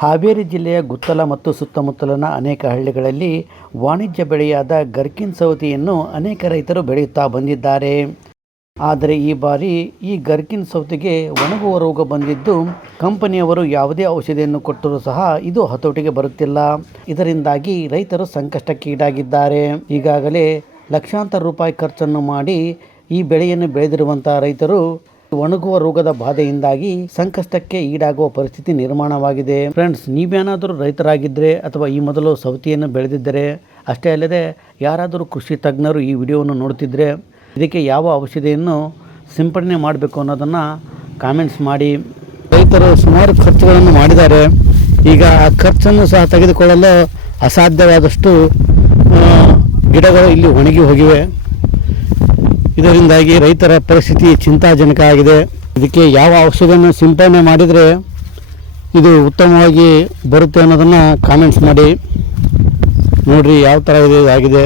ಹಾವೇರಿ ಜಿಲ್ಲೆಯ ಗುತ್ತಲ ಮತ್ತು ಸುತ್ತಮುತ್ತಲಿನ ಅನೇಕ ಹಳ್ಳಿಗಳಲ್ಲಿ ವಾಣಿಜ್ಯ ಬೆಳೆಯಾದ ಗರ್ಕಿನ್ ಸೌತೆಯನ್ನು ಅನೇಕ ರೈತರು ಬೆಳೆಯುತ್ತಾ ಬಂದಿದ್ದಾರೆ. ಆದರೆ ಈ ಬಾರಿ ಈ ಗರ್ಕಿನ್ ಸೌತೆಗೆ ಒಣಗುವ ರೋಗ ಬಂದಿದ್ದು ಕಂಪನಿಯವರು ಯಾವುದೇ ಔಷಧಿಯನ್ನು ಕೊಟ್ಟರೂ ಸಹ ಇದು ಹತೋಟಿಗೆ ಬರುತ್ತಿಲ್ಲ. ಇದರಿಂದಾಗಿ ರೈತರು ಸಂಕಷ್ಟಕ್ಕೆ ಈಡಾಗಿದ್ದಾರೆ. ಈಗಾಗಲೇ ಲಕ್ಷಾಂತರ ರೂಪಾಯಿ ಖರ್ಚನ್ನು ಮಾಡಿ ಈ ಬೆಳೆಯನ್ನು ಬೆಳೆದಿರುವಂಥ ರೈತರು ಒಣಗುವ ರೋಗದ ಬಾಧೆಯಿಂದಾಗಿ ಸಂಕಷ್ಟಕ್ಕೆ ಈಡಾಗುವ ಪರಿಸ್ಥಿತಿ ನಿರ್ಮಾಣವಾಗಿದೆ. ಫ್ರೆಂಡ್ಸ್, ನೀವೇನಾದರೂ ರೈತರಾಗಿದ್ದರೆ ಅಥವಾ ಈ ಮೊದಲು ಸೌತೆಯನ್ನು ಬೆಳೆದಿದ್ದರೆ, ಅಷ್ಟೇ ಅಲ್ಲದೆ ಯಾರಾದರೂ ಕೃಷಿ ತಜ್ಞರು ಈ ವಿಡಿಯೋವನ್ನು ನೋಡ್ತಿದ್ರೆ ಇದಕ್ಕೆ ಯಾವ ಔಷಧಿಯನ್ನು ಸಿಂಪಡಣೆ ಮಾಡಬೇಕು ಅನ್ನೋದನ್ನು ಕಾಮೆಂಟ್ಸ್ ಮಾಡಿ. ರೈತರು ಸುಮಾರು ಖರ್ಚುಗಳನ್ನು ಮಾಡಿದ್ದಾರೆ. ಈಗ ಆ ಖರ್ಚನ್ನು ಸಹ ತೆಗೆದುಕೊಳ್ಳಲು ಅಸಾಧ್ಯವಾದಷ್ಟು ಗಿಡಗಳು ಇಲ್ಲಿ ಒಣಗಿ ಹೋಗಿವೆ. ಇದರಿಂದಾಗಿ ರೈತರ ಪರಿಸ್ಥಿತಿ ಚಿಂತಾಜನಕ ಆಗಿದೆ. ಇದಕ್ಕೆ ಯಾವ ಔಷಧಿಯನ್ನು ಸಿಂಪಡಣೆ ಮಾಡಿದರೆ ಇದು ಉತ್ತಮವಾಗಿ ಬರುತ್ತೆ ಅನ್ನೋದನ್ನು ಕಾಮೆಂಟ್ಸ್ ಮಾಡಿ. ನೋಡಿರಿ ಯಾವ ಥರ ಇದೆ ಆಗಿದೆ.